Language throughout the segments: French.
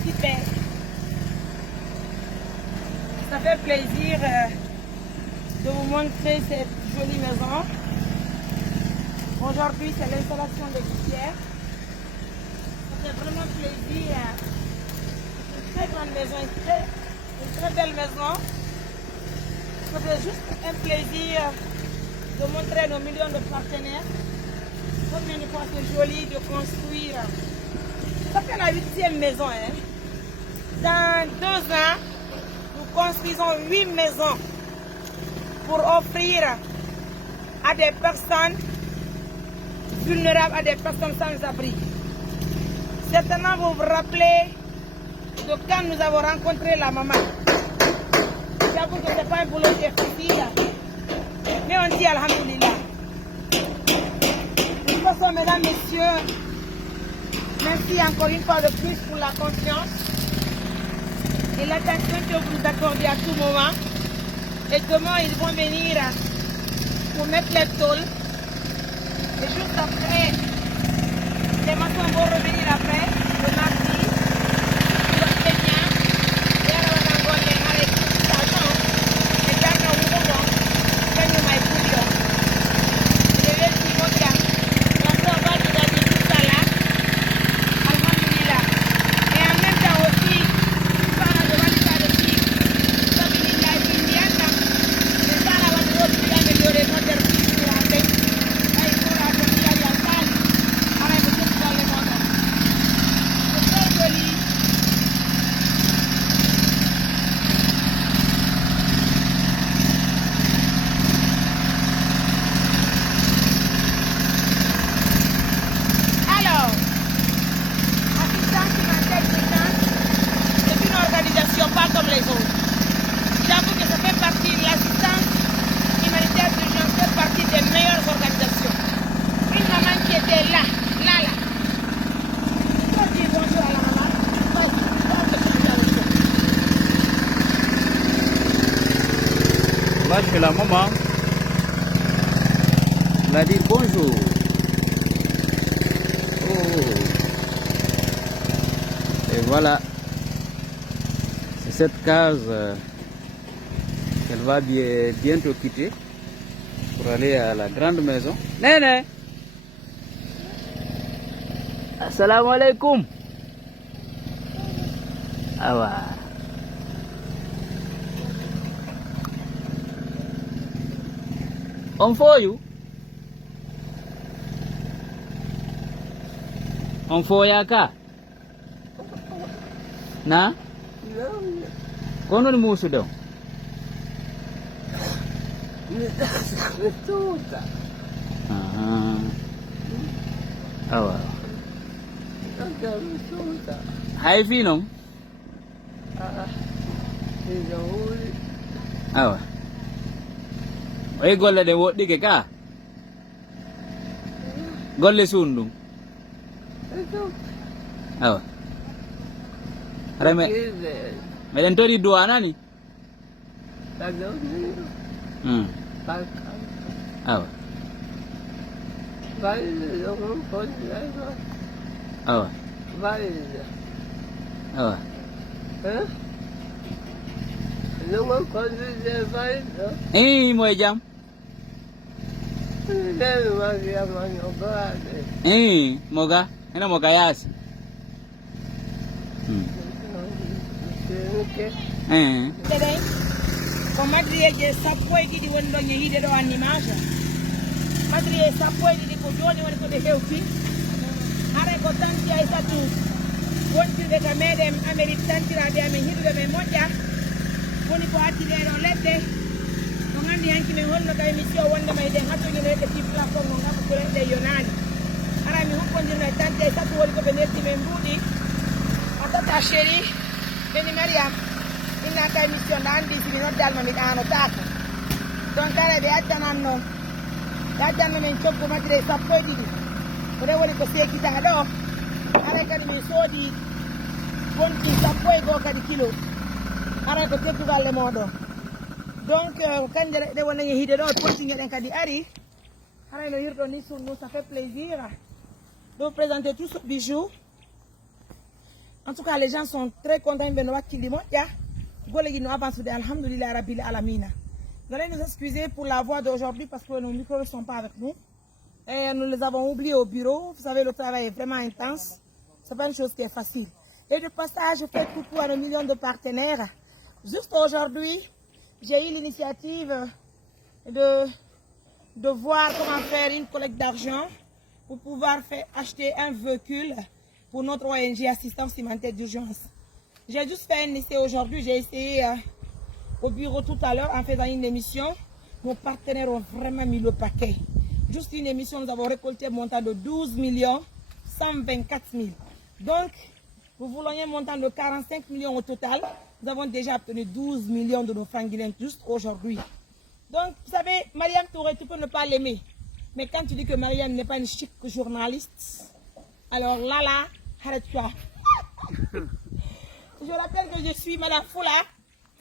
petite baie. Ça fait plaisir de vous montrer cette jolie maison. Aujourd'hui, c'est l'installation des gouttières. Ça fait vraiment plaisir. C'est une très grande maison, une très belle maison. Ça fait juste un plaisir de montrer nos millions de partenaires combien de fois c'est joli de construire. Ça fait la 8e maison. Hein. Dans 2 ans, nous construisons 8 maisons pour offrir à des personnes vulnérables, à des personnes sans abri. Certainement, vous vous rappelez de quand nous avons rencontré la maman. J'avoue que ce n'est pas un boulot qui est facile, mais on dit Alhamdulillah. De toute façon, mesdames, messieurs, merci encore une fois de plus pour la confiance et l'attention que vous nous accordez à tout moment. Et demain, ils vont venir pour mettre les tôles. Et juste après, les maçons vont revenir après, le mardi, le Kenya, et alors on va aller avec l'argent. Et bien, nous allons faire une maïkouille. Je vais dire, mon gars, la soeur va nous dire tout ça là. Alhamdulillah. Et en même temps aussi, par la demande de la fille, comme il est là, il y a là, c'est ça la voiture qui a amélioré notre vie sur la paix. Là, chez la maman, elle a dit bonjour. Oh. Et voilà, c'est cette case qu'elle va bientôt quitter pour aller à la grande maison. Néné! Assalamu alaikum! Ah ouais. On for you. On for ya ka. Na? Kono ni musu daw? Ah. Awa. Hay finom? Awa. Oye golle de woɗɗi ke ka golle sundum awa ara meɗen tori duwanani awa awa awa moye jam moga ena moga yasi ko madriyeje sappo e ɗiɗi woni ɗo ñehiide ɗo animage madriye sappo e ɗiɗi ko joni woni koɓe hewti hare ko tanti ay satu wontirde ka meɗen amérique tantiraɓe amen hiɗuɓe ɓe moƴƴa woni ko attire ɗo leɗɗe ko gandi hanki min holno ka émission wondema eɗen hattoguino leɗɗe tiplafon ngo gam ko leɗɗe yonani ara mi hukkodirno e tante e satu woni koɓe nerti men mbuuɗi a tata chéri beni mariam innata émission nda andi simi noddalma mi ɗanotaka donc ara ɓe addanan noon ɓe addanno men coggu madire sappo e ɗiɗi ko ɗe woni ko sekita ɗo ara kadi min soodi gonki sappo e goo kadi kilo ara ko teddugalle moɗon donc kanje ɗe wona yehiide ɗo continue ɗen kadi ari harayno hirɗo ni sunnu ça fait plaisir de vous présenter tout ce bijou En tout cas, les gens sont très contents de nous voir. Alhamdulillah Rabbil Alamina. Vous allez nous excuser pour la voix d'aujourd'hui parce que nos micros ne sont pas avec nous. Et nous les avons oubliés au bureau. Vous savez, le travail est vraiment intense. Ce n'est pas une chose qui est facile. Et de passage, je fais coucou à nos millions de partenaires. Juste aujourd'hui, j'ai eu l'initiative de voir comment faire une collecte d'argent pour pouvoir acheter un véhicule pour notre ONG Assistance Humanitaire d'Urgence. J'ai juste fait un essai aujourd'hui. J'ai essayé au bureau tout à l'heure en faisant une émission. Nos partenaires ont vraiment mis le paquet. Juste une émission, nous avons récolté un montant de 12 124 000. Donc, nous voulons un montant de 45 millions au total. Nous avons déjà obtenu 12 millions de nos francs guinéens juste aujourd'hui. Donc, vous savez, Mariam Touré, tu peux ne pas l'aimer. Mais quand tu dis que Mariam n'est pas une chic journaliste, alors là, arrête-toi. Je rappelle que je suis Madame Foula.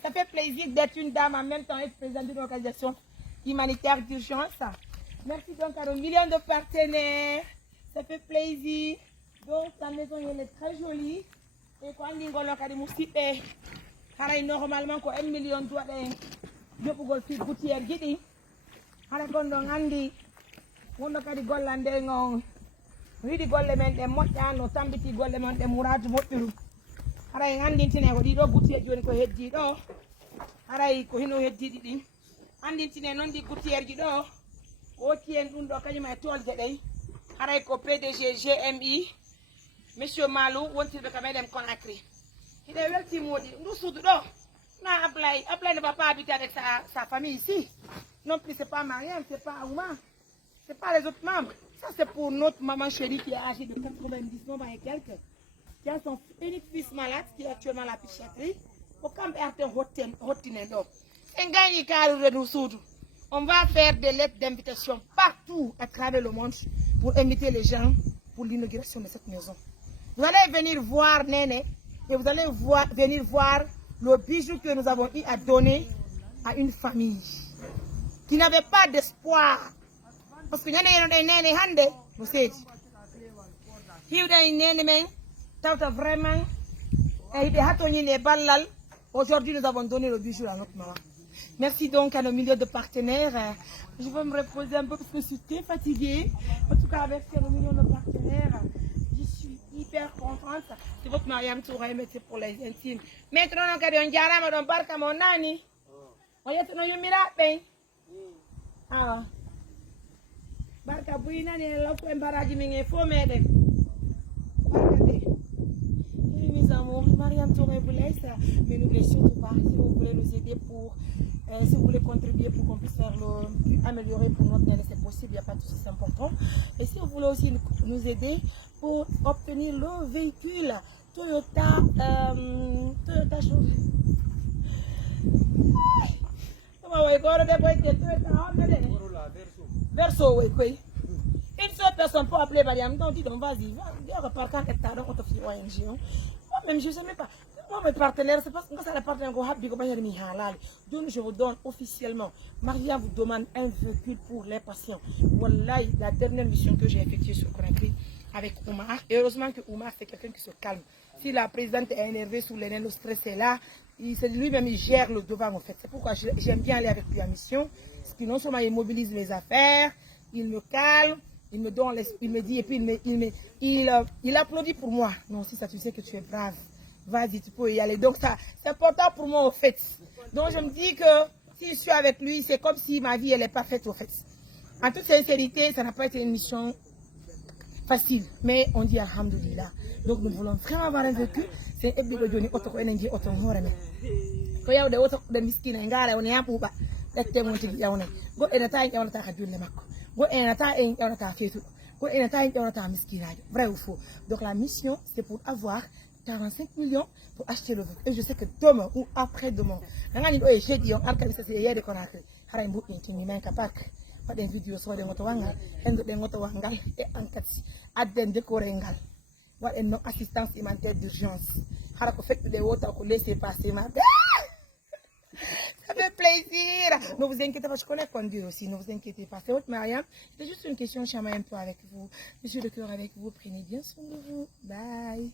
Ça fait plaisir d'être une dame en même temps et présidente d'une organisation humanitaire d'urgence. Merci donc à nos millions de partenaires. Ça fait plaisir. Donc la maison elle est très jolie. Et quand on dit qu'on a des moustiques, normalement qu'on 1 million de dollars, je peux faire une gouttière guidi. Alors qu'on a dit, on a des gollandais, on a des gollements, des montants, on a des gollements, des mourages, aray andintine ko ɗiɗo gouttiére joni ko heddi ɗo aray ko hino heddiɗi ɗin andintine noon ndi gouttiére ji ɗo o hokki en ɗum ɗo kañum e tolde ɗey aray ko PDG GMI monsieur Malou wontirɓe ka meɗen Conakry hiɗe weltimoɗi ndu suudu ɗo na Ablaye ne va pas habiter avec sa famille ici non plus c'est pas Mariam, c'est pas Ouma, c'est pas les autres membres, ça c'est pour notre maman chérie qui est âgée de 99 ans et quelques, qui a son unique fils malade qui est actuellement à la psychiatrie. On va faire des lettres d'invitation partout à travers le monde pour inviter les gens pour l'inauguration de cette maison. Vous allez venir voir Néné et vous allez venir voir le bijou que nous avons eu à donner à une famille qui n'avait pas d'espoir. Parce que nous savons. Vraiment, aujourd'hui nous avons donné le bijou à notre maman. Merci donc à nos milliers de partenaires. Je vais me reposer un peu parce que je suis très fatiguée. En tout cas, avec nos millions de partenaires, je suis hyper contente. C'est votre Mariam Touré, mais c'est pour les intimes. Maintenant, on a dit on barque à mon nani. On y a tenu une miracle. Ah, barque à Bouina, et là, pour un barrage, il faut m'aider. Mes amours, Mariam Touré vous laisse, mais n'oubliez surtout pas, si vous voulez nous aider pour, si vous voulez contribuer pour qu'on puisse faire améliorer pour notre année, c'est possible, il n'y a pas de souci, c'est important. Et si vous voulez aussi nous aider pour obtenir le véhicule Toyota Verso, oui. Une seule personne peut appeler Mariam, donc dis donc vas-y, par quand tu as donc on te fait ONG. Moi-même, je ne sais même pas. Moi, mes partenaires, c'est parce que ça les partenaires donc je vous donne officiellement. Mariam vous demande un véhicule pour les patients. Voilà la dernière mission que j'ai effectuée sur Conakry avec Oumar. Et heureusement que Oumar, c'est quelqu'un qui se calme. Si la présidente est énervée sous les nerfs, le stress est là, lui-même, il gère le devant en fait. C'est pourquoi j'aime bien aller avec lui en mission. Parce que non seulement il mobilise les affaires, il me calme. Il me donne, il me dit, et puis il applaudit pour moi. Non, si ça, tu sais que tu es brave. Vas-y, tu peux y aller. Donc, ça, c'est important pour moi, au fait. Donc, je me dis que si je suis avec lui, c'est comme si ma vie, elle est parfaite, au fait. En toute sincérité, ça n'a pas été une mission facile. Mais on dit alhamdoulilah. Donc, nous voulons vraiment avoir un véhicule. C'est un peu de donner autre énergie, autre horreur. Quand il y a des miskines, il y a des pouba. Il y a des gens vrai ou faux. Donc la mission c'est pour avoir 45 millions pour acheter le véhicule. Et je sais que demain ou après-demain, assistance humanitaire d'urgence. Ça fait plaisir. Ne vous inquiétez pas, je connais conduire aussi. Ne vous inquiétez pas. C'est votre Mariam. C'est juste une question, je suis un peu avec vous. Monsieur le cœur avec vous. Prenez bien soin de vous. Bye.